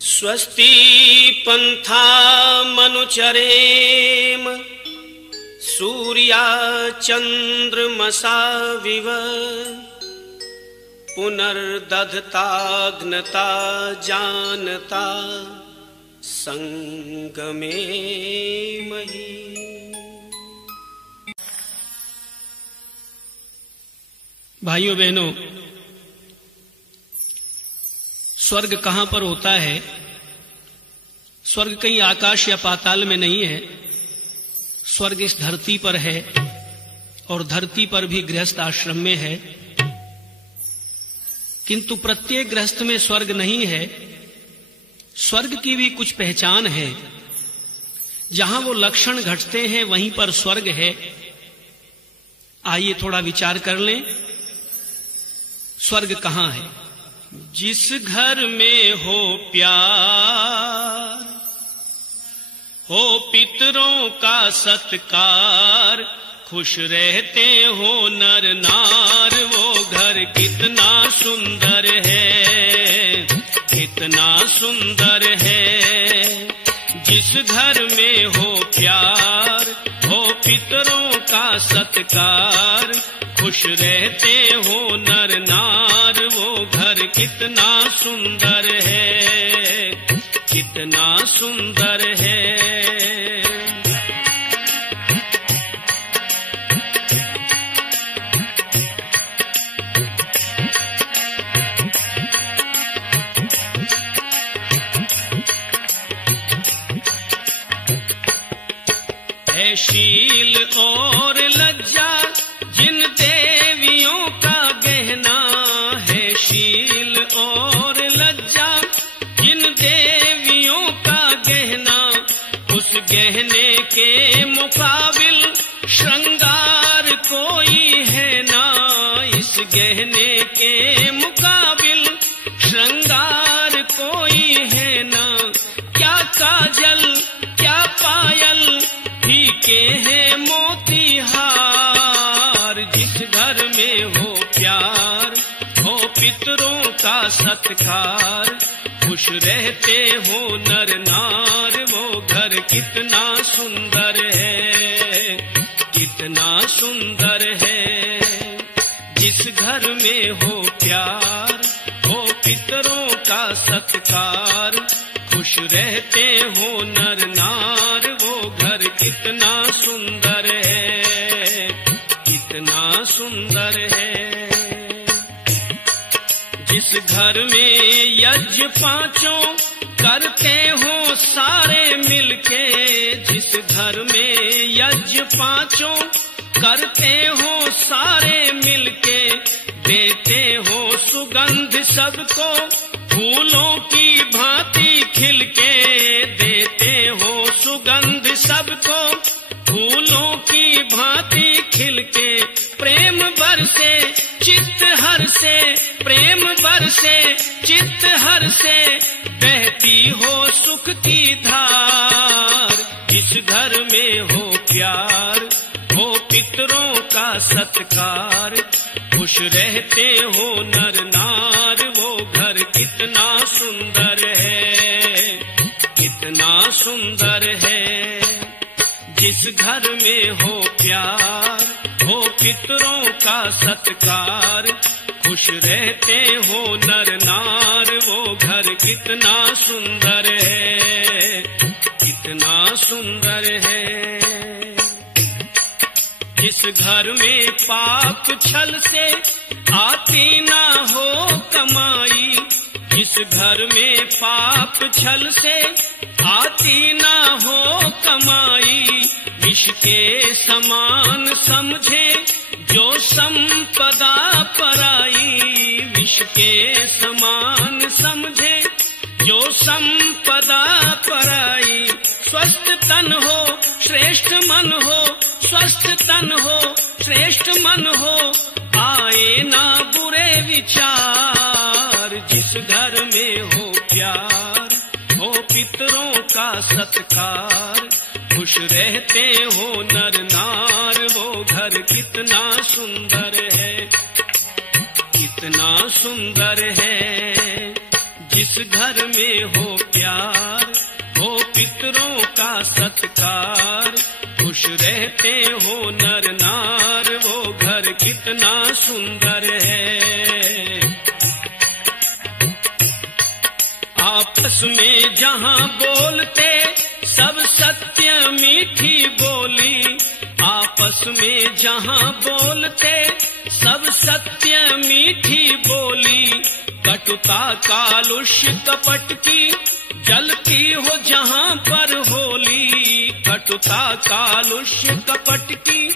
स्वस्ति पंथा मनुचरेम सूर्या चंद्रमसा विव पुनर्दधताग्नता जानता संगमे मही। भाइयों बहनों, स्वर्ग कहां पर होता है? स्वर्ग कहीं आकाश या पाताल में नहीं है। स्वर्ग इस धरती पर है और धरती पर भी गृहस्थ आश्रम में है, किंतु प्रत्येक गृहस्थ में स्वर्ग नहीं है। स्वर्ग की भी कुछ पहचान है। जहां वो लक्षण घटते हैं वहीं पर स्वर्ग है। आइए थोड़ा विचार कर लें, स्वर्ग कहां है? जिस घर में हो प्यार, हो पितरों का सत्कार, खुश रहते हो नर नार, वो घर कितना सुंदर है, कितना सुंदर है। जिस घर में हो प्यार, हो पितरों का सत्कार, खुश रहते हो नर नार, वो घर कितना सुंदर है, कितना सुंदर है। है शील और लज्जा जिन देवियों का गहना, है शील और लज्जा जिन देवियों का गहना, उस गहने के मुकाबिल श्रृंगार कोई है ना, इस गहने के मुकाबिल श्रृंगार कोई है ना। क्या काजल क्या पायल फीके हैं मोतीहार, जिस घर में हो प्यार, हो पितरों का सत्कार, खुश रहते हो नर नार, वो घर कितना सुंदर है, कितना सुंदर है। जिस घर में हो प्यार, हो पितरों का सत्कार, खुश रहते हो नर नार, वो घर कितना सुंदर है, कितना सुंदर है। जिस घर में यज्ञ पांचों करते हो सारे मिलके, जिस घर में यज्ञ पांचों करते हो सारे मिलके, देते हो सुगंध सबको फूलों की भांति खिलके, देते हो सुगंध सबको फूलों की भांति खिलके। प्रेम बरसे चित्त हर से, प्रेम बरसे चित्त हर से, बहती हो सुख की धार। जिस घर में हो प्यार, हो पितरों का सत्कार, खुश रहते हो नर नार, वो घर कितना सुंदर है, कितना सुंदर है। जिस घर में हो प्यार, हो पितरों का सत्कार, खुश रहते हो नर नार, वो घर कितना सुंदर है, कितना सुंदर है। जिस घर में पाप छल से आती ना हो कमाई, जिस घर में पाप छल से आती ना हो कमाई, विष के समान समझे जो संपदा पराई, विष के समान समझे जो संपदा पराई। स्वस्थ तन हो श्रेष्ठ मन हो, स्वस्थ तन हो श्रेष्ठ मन हो, आए ना बुरे विचार। जिस घर में हो प्यार, हो पितरों का सत्कार, खुश रहते हो नर नार, वो घर कितना सुंदर है, कितना सुंदर है। जिस घर में हो प्यार, हो पितरों का सत्कार, खुश रहते हो नर नार, वो घर कितना सुंदर है। आपस में जहां बोलते सब सत्य मीठी बोली, आपस में जहां बोलते सब सत्य मीठी बोली, कटुता कालुष्य कपट की जलती हो जहां पर होली, कटुता कालुष्य कपट की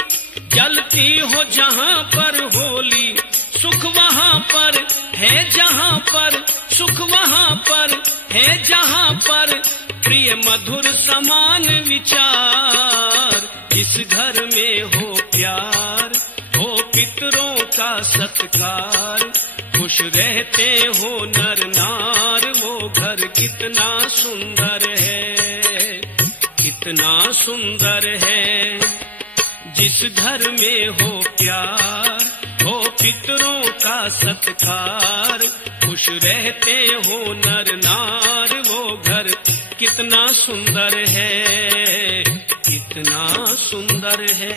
जलती हो जहां पर होली। सुख वहां पर है जहां पर, सुख वहां पर है जहां पर, प्रिय मधुर समान विचार। इस घर में हो प्यार, हो पितरों का सत्कार, खुश रहते हो नर नार, वो घर कितना सुंदर है, कितना सुंदर है। जिस घर में हो प्यार, हो पितरों का सत्कार, खुश रहते हो नर नार, वो घर कितना सुंदर है, कितना सुंदर है।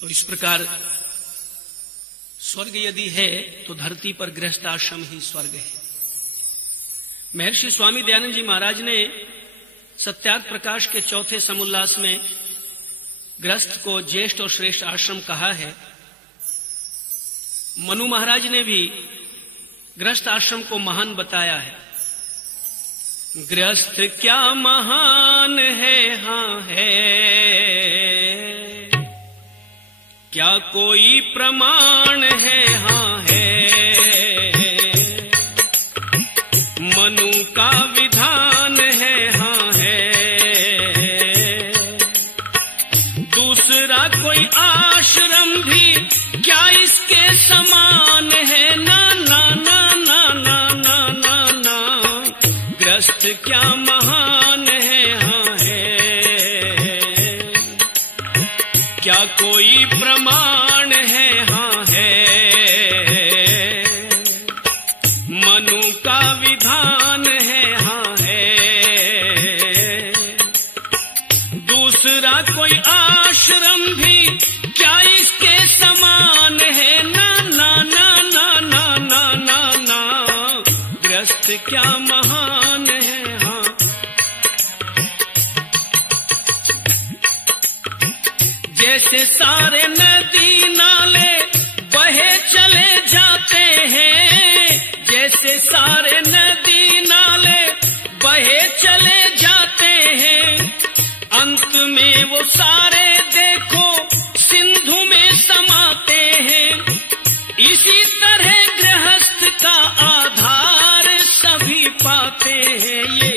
तो इस प्रकार स्वर्ग यदि है तो धरती पर गृहस्थ आश्रम ही स्वर्ग है। महर्षि स्वामी दयानंद जी महाराज ने सत्यार्थ प्रकाश के चौथे समुल्लास में गृहस्थ को ज्येष्ठ और श्रेष्ठ आश्रम कहा है। मनु महाराज ने भी गृहस्थ आश्रम को महान बताया है। गृहस्थ क्या महान है, हाँ है, क्या कोई प्रमाण है, हाँ है, मनु का विधान है, हाँ है, दूसरा कोई आश्रम भी क्या इसके समान है, ना ना ना ना ना ना ना ना, गृहस्थ क्या महान है, हाँ है, क्या कोई प्रमाण है, हाँ है, मनु का विधान है, हाँ है, दूसरा कोई आश्रम भी क्या इसके समान है, ना ना ना ना ना ना ना ना, गृहस्थ क्या महान है, हाँ। जैसे सारे नदी नाले बहे चले जाते हैं, जैसे सारे नदी नाले बहे चले जाते हैं, अंत में वो सारे देखो सिंधु में समाते हैं। इसी तरह गृहस्थ का आधार सभी पाते हैं, ये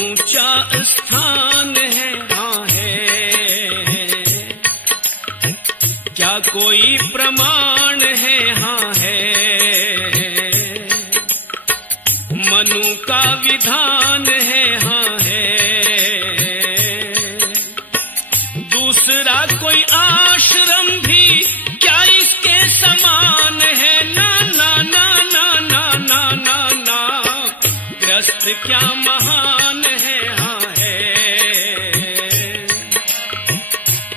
ऊंचा स्थान है, हाँ है, क्या कोई प्रमाण है, हाँ है, मनु का विधान है, हाँ है, दूसरा कोई आश्रम भी क्या इसके समान है, ना ना ना ना ना ना ना ना, गृहस्थ क्या महान है, हाँ है,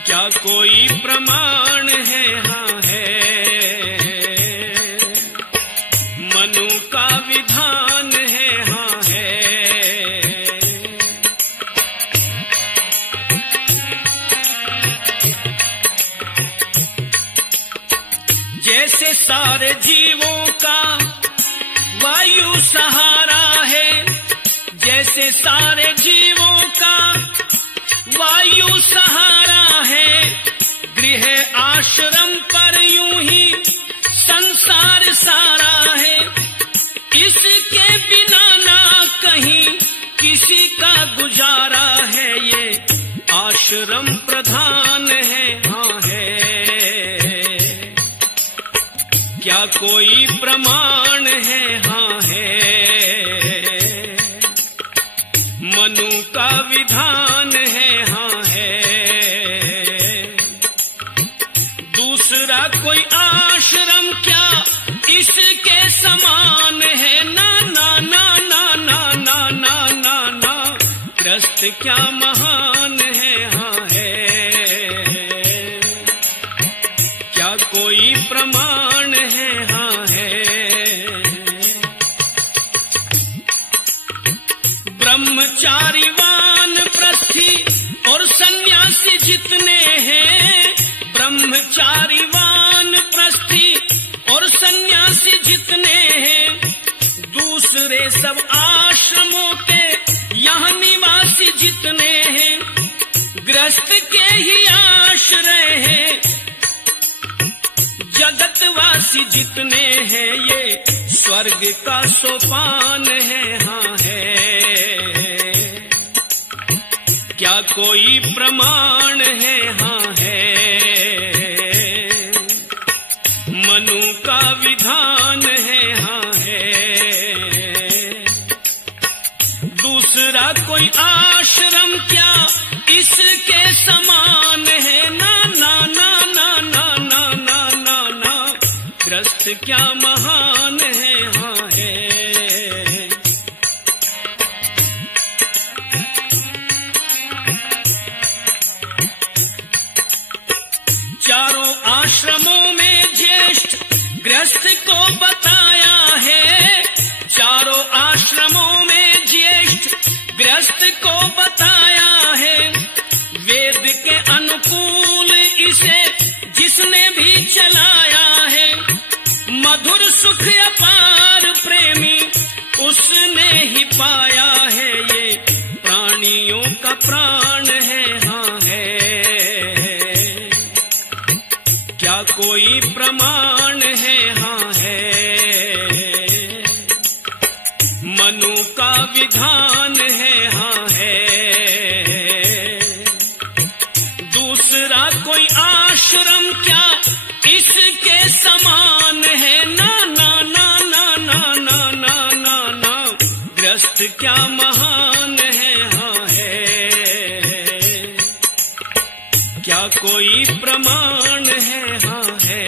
क्या कोई प्रमाण है, हाँ है, मनु का विधान है, हाँ है। जैसे सारे जीवों का वायु सहारा है, जैसे सारे जीवों का वायु सहारा है, गृह आश्रम पर यूं ही संसार सारा है। इसके बिना ना कहीं किसी का गुजारा है, ये आश्रम प्रधान है, हाँ है, क्या कोई प्रमाण है, हाँ है, मनु का विधान ग्रस्त क्या महान है, हाँ है, क्या कोई प्रमाण है, हाँ है। ब्रह्मचारी वानप्रस्थी और सन्यासी जितने हैं, ब्रह्मचारी वानप्रस्थी और सन्यासी जितने हैं, दूसरे सब आश्रमों के यहाँ निवासी जितने हैं, ग्रस्त के ही आश्रय हैं, जगतवासी जितने हैं, ये स्वर्ग का सोपान है, हाँ है, क्या कोई प्रमाण है, हाँ है। मनु का विधान है, हाँ है, दूसरा कोई आश्रम क्या इसके समान है, ना ना ना ना ना ना ना ना ना, ग्रस्त क्या महान है, हाँ है। चारों आश्रमों में ज्येष्ठ गृहस्थ को बताया है, चारों आश्रमों में ज्येष्ठ गृहस्थ को बताया है, वेद के अनुकूल इसे जिसने भी चलाया है, मधुर सुख अपार प्रेमी उसने ही पाया है, ये प्राणियों का प्राण है, हाँ है, क्या कोई प्रमाण है, हाँ है। मनु का विधान है, हाँ है, दूसरा कोई आश्रम क्या इसके समान है, ना ना ना ना ना ना ना ना ना, ग्रस्त क्या महान है, हाँ है, क्या कोई प्रमाण है, हाँ है।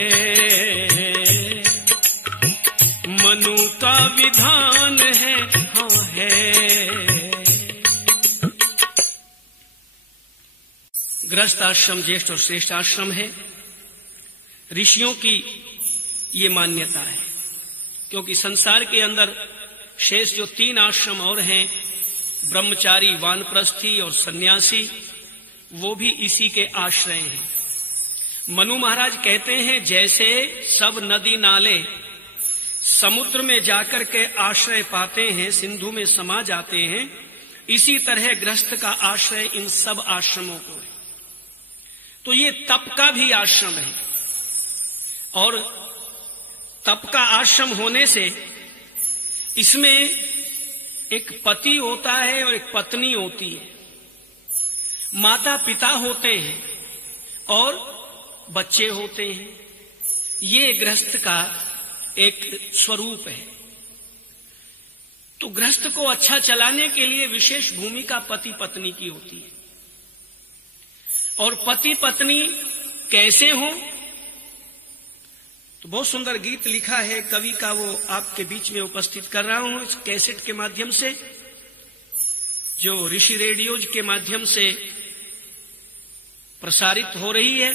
मनु का विधान है, हाँ है। गृहस्थ आश्रम ज्येष्ठ और श्रेष्ठ आश्रम है। ऋषियों की ये मान्यता है, क्योंकि संसार के अंदर शेष जो 3 आश्रम और हैं, ब्रह्मचारी, वानप्रस्थी और सन्यासी, वो भी इसी के आश्रय हैं। मनु महाराज कहते हैं, जैसे सब नदी नाले समुद्र में जाकर के आश्रय पाते हैं, सिंधु में समा जाते हैं, इसी तरह गृहस्थ का आश्रय इन सब आश्रमों को है। तो ये तप का भी आश्रम है, और तप का आश्रम होने से इसमें एक पति होता है और एक पत्नी होती है, माता पिता होते हैं और बच्चे होते हैं। ये गृहस्थ का एक स्वरूप है। तो गृहस्थ को अच्छा चलाने के लिए विशेष भूमिका पति पत्नी की होती है। और पति पत्नी कैसे हो, तो बहुत सुंदर गीत लिखा है कवि का, वो आपके बीच में उपस्थित कर रहा हूं इस कैसेट के माध्यम से, जो ऋषि रेडियोज के माध्यम से प्रसारित हो रही है।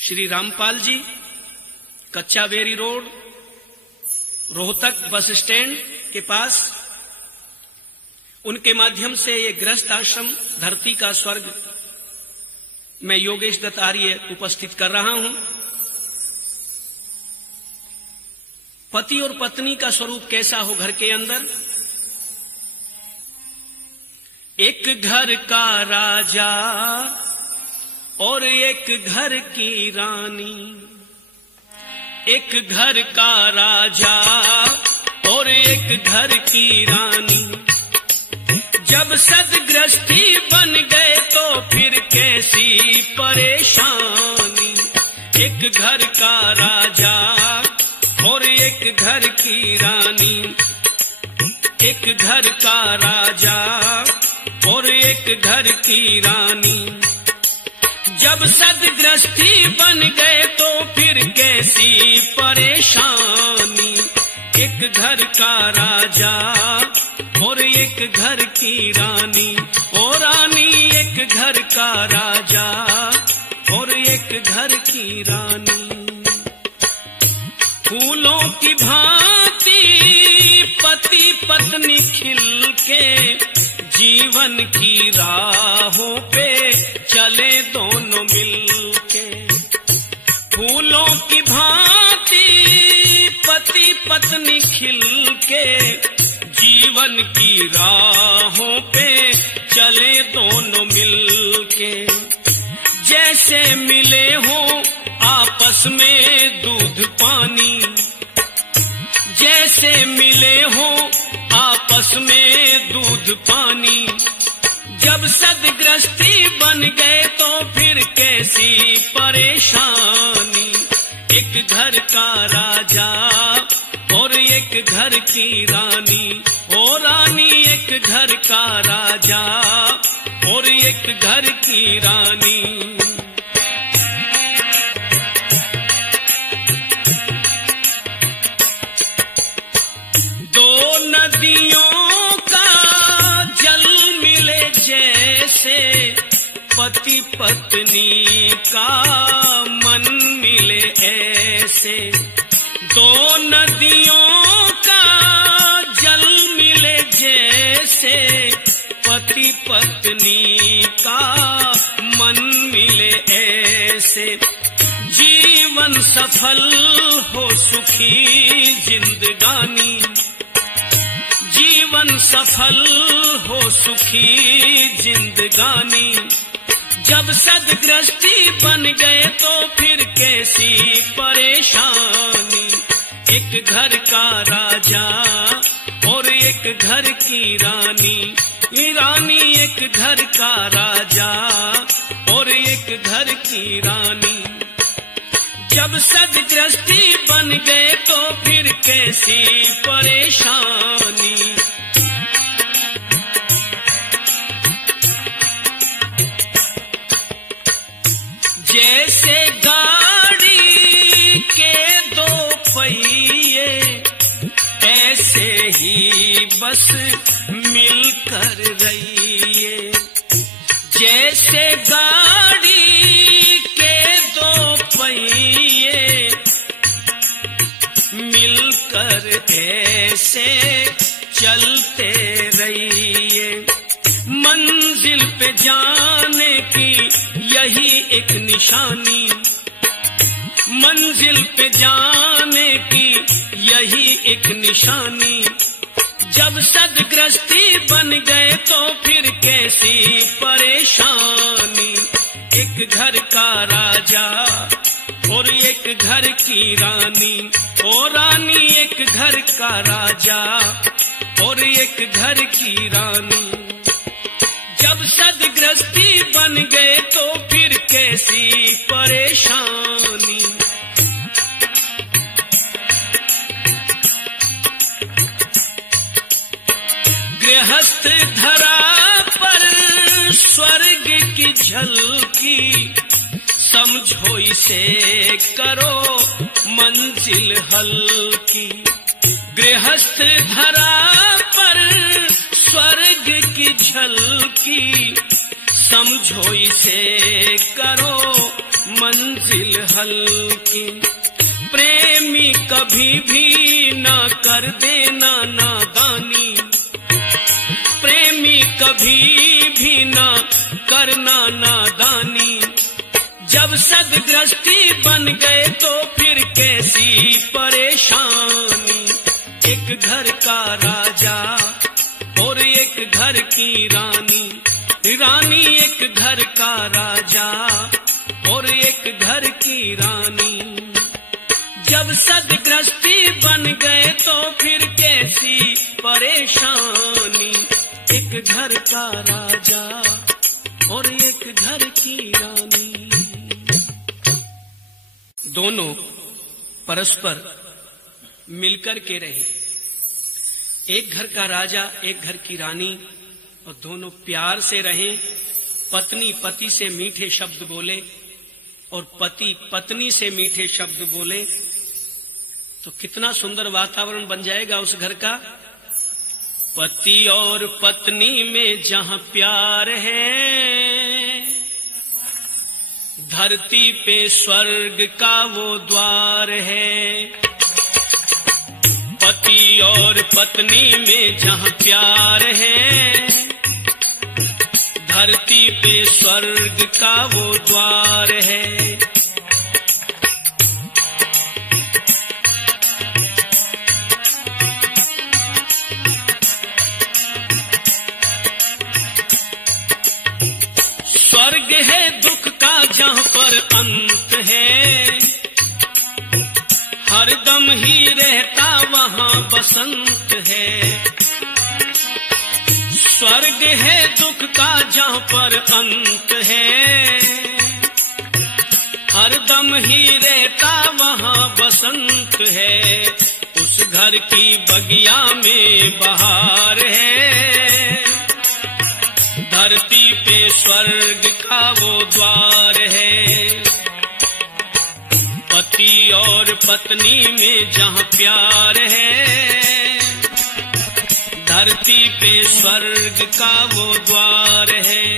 श्री रामपाल जी, कच्चा berry road, Rohtak bus stand के पास, उनके माध्यम से ये गृहस्थ आश्रम धरती का स्वर्ग मैं योगेश दत्त आर्य उपस्थित कर रहा हूं। पति और पत्नी का स्वरूप कैसा हो घर के अंदर? एक घर का राजा और एक घर की रानी, एक घर का राजा और एक घर की रानी, जब सदगृहस्थी बन गए तो फिर कैसी परेशानी। एक घर का राजा और एक घर की रानी, एक घर का राजा और एक घर की रानी, जब सदगृहस्थी बन गए तो फिर कैसी परेशानी। एक घर का राजा और एक घर की रानी, ओ रानी एक घर का राजा और एक घर की रानी। फूलों की भांति पति पत्नी खिल के जीवन की राहों पे चले दोनों मिलके। फूलों की भांति पति पत्नी खिल के जीवन की राहों पे चले दोनों मिलके। जैसे मिले हो आपस में दूध पानी, जैसे मिले हो आपस में दूध पानी। जब सदगृष्टि बन गए तो फिर कैसी परेशानी। एक घर का राजा और एक घर की रानी, ओ रानी एक घर का राजा और एक घर की रानी। दो नदियों का जल मिले जैसे पति पत्नी का मन मिले ऐसे। दो नदियों का जल मिले जैसे पति पत्नी का मन मिले ऐसे। जीवन सफल हो सुखी जिंदगानी, जीवन सफल हो सुखी जिंदगानी। जब सदगृष्टि बन गए तो फिर कैसी परेशानी। एक घर का राजा और एक घर की रानी, रानी एक घर का राजा और एक घर की रानी। जब सदगृष्टि बन गए तो फिर कैसी परेशानी। जैसे गाड़ी के दो पहिए ऐसे ही बस मिलकर रहिए। जैसे गाड़ी के दो पहिए मिलकर ऐसे चलते रहिए। मंजिल पे जाने की यही एक निशानी, मंजिल पे जाने की यही एक निशानी। जब सदगृष्टि बन गए तो फिर कैसी परेशानी। एक घर का राजा और एक घर की रानी, ओ रानी एक घर का राजा और एक घर की रानी। जब सदगृष्टि बन गए तो फिर कैसी परेशानी। गृहस्थ धरा पर स्वर्ग की झलकी, समझो इसे करो मंजिल हल्की। गृहस्थ धरा पर स्वर्ग की झलकी, समझो इसे करो मंजिल हल्की। प्रेमी कभी भी ना कर देना नादानी, प्रेमी कभी भी ना करना नादानी। जब सदगृष्टि बन गए तो फिर कैसी परेशानी। एक घर का राजा और एक घर की रानी, रानी एक घर का राजा और एक घर की रानी। जब सदगृष्टि बन गए तो फिर कैसी परेशानी। एक घर का राजा और एक घर की रानी। दोनों परस्पर मिलकर के रहे। एक घर का राजा एक घर की रानी और दोनों प्यार से रहें। पत्नी पति से मीठे शब्द बोले और पति पत्नी से मीठे शब्द बोले तो कितना सुंदर वातावरण बन जाएगा उस घर का। पति और पत्नी में जहाँ प्यार है, धरती पे स्वर्ग का वो द्वार है। पति और पत्नी में जहाँ प्यार है, धरती पे स्वर्ग का वो द्वार है। स्वर्ग है दुख का जहाँ पर अंत है, हरदम ही रहता वहाँ बसंत है। स्वर्ग है दुख का जहाँ पर अंत है, हरदम ही रहता वहाँ बसंत है। उस घर की बगिया में बहार है, धरती पे स्वर्ग का वो द्वार है। पति और पत्नी में जहाँ प्यार है, धरती पे स्वर्ग का वो द्वार है।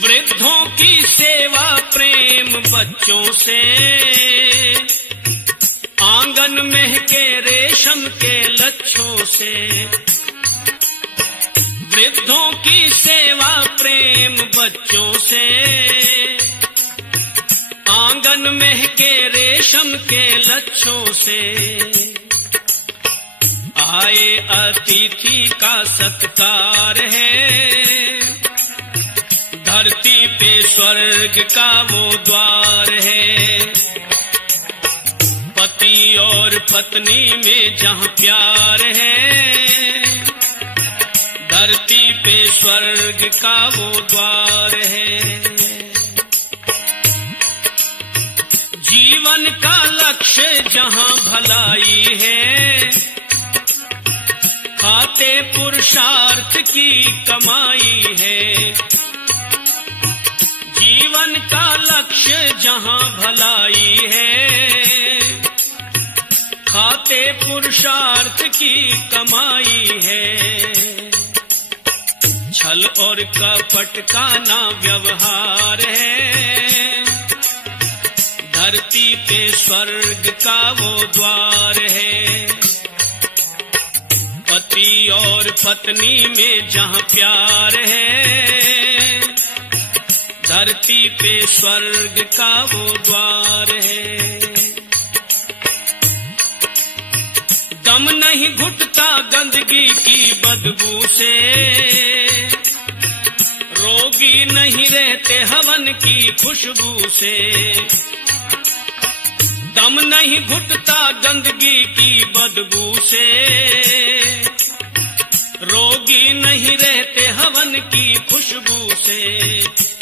वृद्धों की सेवा प्रेम बच्चों से, आंगन महके रेशम के लच्छों से। वृद्धों की सेवा प्रेम बच्चों से, आंगन महके रेशम के लच्छों से। आए अतिथि का सत्कार है, धरती पे स्वर्ग का वो द्वार है। पति और पत्नी में जहाँ प्यार है, धरती पे स्वर्ग का वो द्वार है। जीवन का लक्ष्य जहाँ भलाई है, खाते पुरुषार्थ की कमाई है। जीवन का लक्ष्य जहाँ भलाई है, खाते पुरुषार्थ की कमाई है। छल और कपट का ना व्यवहार है, धरती पे स्वर्ग का वो द्वार है। पति और पत्नी में जहाँ प्यार है, धरती पे स्वर्ग का वो द्वार है। दम नहीं घुटता गंदगी की बदबू से, रोगी नहीं रहते हवन की खुशबू से। दम नहीं घुटता गंदगी की बदबू से, रोगी नहीं रहते हवन की खुशबू से।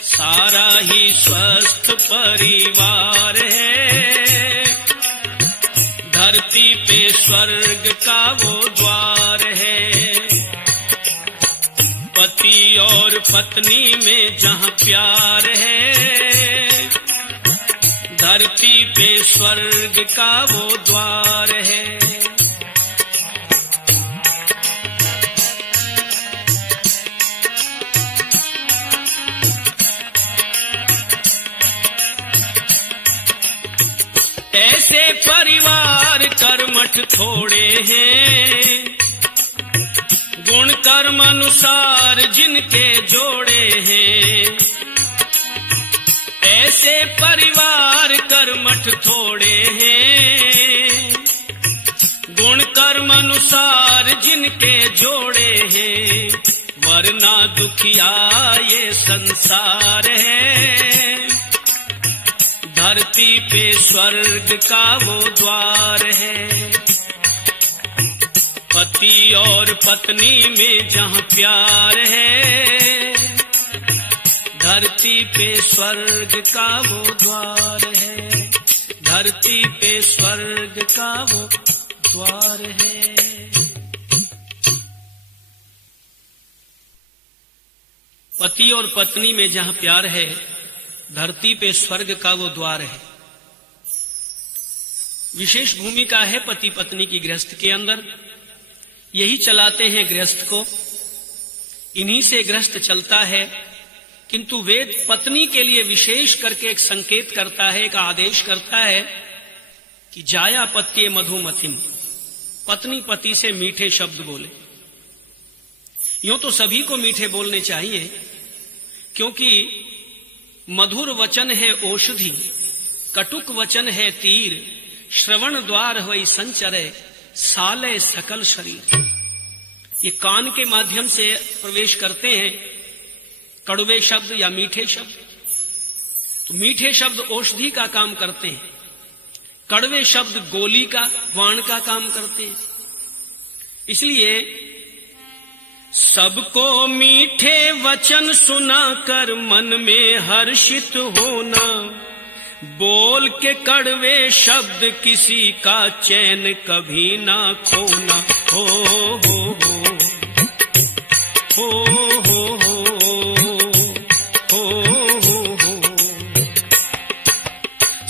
सारा ही स्वस्थ परिवार है, धरती पे स्वर्ग का वो द्वार है। पति और पत्नी में जहाँ प्यार है, धरती पे स्वर्ग का वो द्वार है। ऐसे परिवार कर्मठ थोड़े हैं, गुण कर्म अनुसार जिनके जोड़े हैं। ऐसे परिवार कर्मठ थोड़े हैं, गुण कर्म अनुसार जिनके जोड़े हैं। वरना दुखिया ये संसार है, धरती पे स्वर्ग का वो द्वार है। पति और पत्नी में जहाँ प्यार है, धरती पे स्वर्ग का वो द्वार है। धरती पे स्वर्ग का वो द्वार है। पति और पत्नी में जहां प्यार है, धरती पे स्वर्ग का वो द्वार है। विशेष भूमिका है पति पत्नी की गृहस्थ के अंदर। यही चलाते हैं गृहस्थ को, इन्हीं से गृहस्थ चलता है। किंतु वेद पत्नी के लिए विशेष करके एक संकेत करता है, एक आदेश करता है कि जाया पत्ये मधुमतिम, पत्नी पति से मीठे शब्द बोले। यूं तो सभी को मीठे बोलने चाहिए, क्योंकि मधुर वचन है औषधि, कटुक वचन है तीर, श्रवण द्वार वही संचरे, साले सकल शरीर। ये कान के माध्यम से प्रवेश करते हैं कड़वे शब्द या मीठे शब्द। तो मीठे शब्द औषधि का काम करते हैं, कड़वे शब्द गोली का, वाण का काम करते हैं। इसलिए सबको मीठे वचन सुनाकर मन में हर्षित होना, बोल के कड़वे शब्द किसी का चैन कभी ना खोना। हो हो हो हो हो हो हो हो।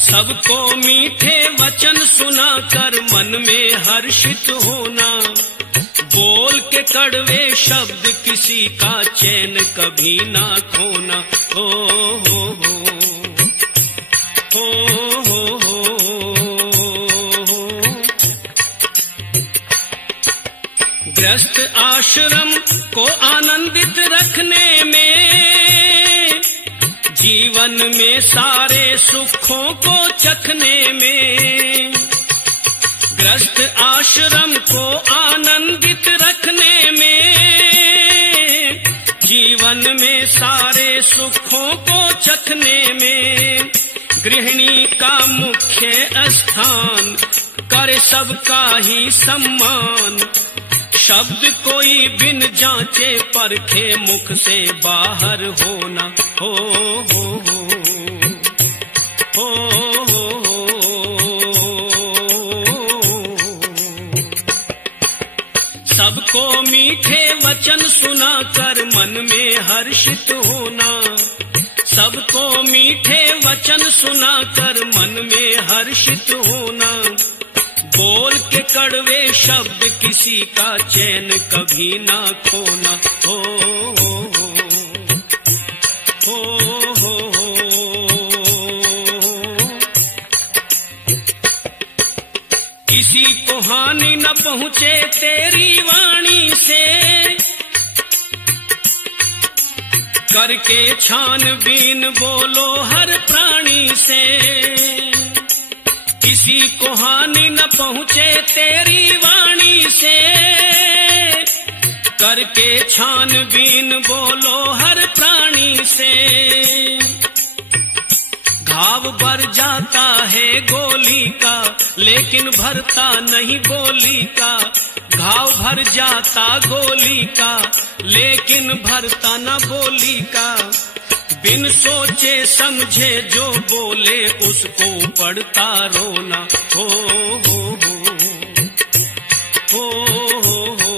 सबको मीठे वचन सुनाकर मन में हर्षित होना, बोल के कड़वे शब्द किसी का चैन कभी ना खोना। हो हो हो हो हो हो। गृहस्थ आश्रम को आनंदित रखने में, जीवन में सारे सुखों को चखने में, गृहस्थ आश्रम को आनंदित रखने में, जीवन में सारे सुखों को चखने में, गृहिणी का मुख्य स्थान करे सबका ही सम्मान। शब्द कोई बिन जांचे परखे मुख से बाहर होना। हो हो हो हो हो हो। सबको मीठे वचन सुनाकर मन में हर्षित होना, सबको मीठे वचन सुनाकर मन में हर्षित होना, बोल के कड़वे शब्द किसी का चैन कभी ना खोना। हो हो हो हो हो। किसी को हानि न पहुँचे तेरी वाणी से, करके छानबीन बोलो हर प्राणी से। किसी को हानि न पहुँचे तेरी वाणी से, करके छानबीन बोलो हर प्राणी से। घाव भर जाता है गोली का, लेकिन भरता नहीं बोली का। घाव भर जाता गोली का, लेकिन भरता न बोली का। बिन सोचे समझे जो बोले उसको पड़ता रोना। हो हो हो हो हो हो।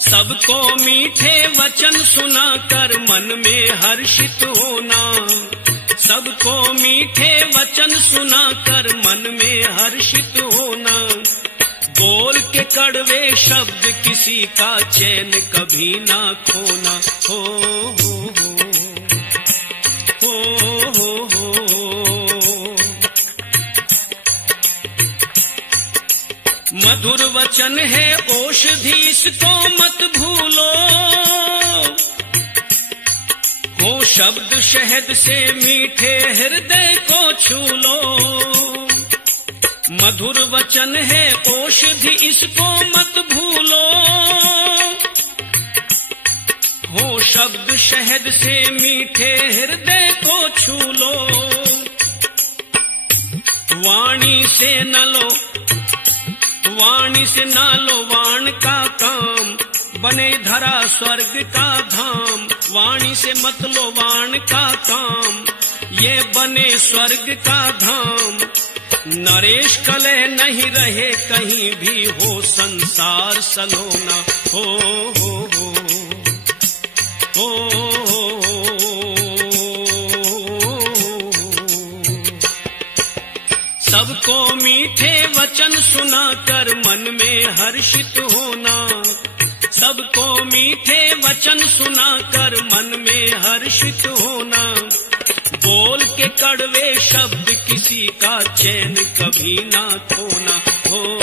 सबको मीठे वचन सुनाकर मन में हर्षित होना, सबको मीठे वचन सुनाकर मन में हर्षित होना, बोल के कड़वे शब्द किसी का चैन कभी ना खोना। हो हो हो हो हो हो। मधुर वचन है औषधि, इसको मत भूलो। हो शब्द शहद से मीठे हृदय को छू लो। मधुर वचन है औषधि, इसको मत भूलो। हो शब्द शहद से मीठे हृदय को छू लो। वाणी से न लो, वाणी से न लो वाण का काम, बने धरा स्वर्ग का धाम। वाणी से मत लो वाण का काम, ये बने स्वर्ग का धाम। नरेश कलह नहीं रहे कहीं भी, हो संसार सलोना। हो सबको मीठे वचन सुनाकर मन में हर्षित होना। सबको मीठे वचन सुनाकर मन में हर्षित होना। बोल के कड़वे शब्द किसी का चैन कभी ना खोना। हो